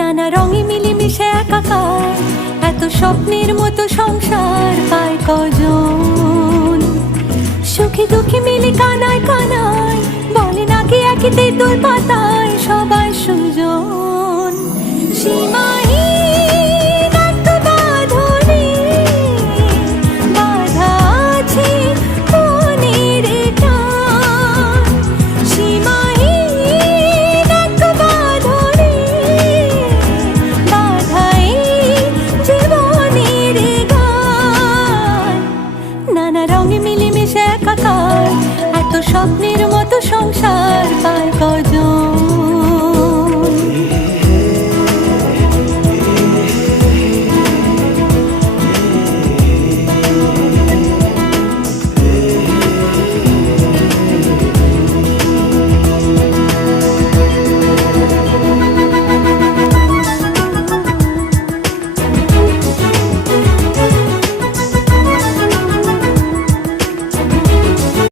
নানা রঙে মিলেমিশে একাকার, এত স্বপ্নের মতো সংসার পায় কজন। সুখে দুঃখে মিলে কানায় কানায়, বলে নাকি একই তেঁতুল পাতায় সবাই সুজন। সীমা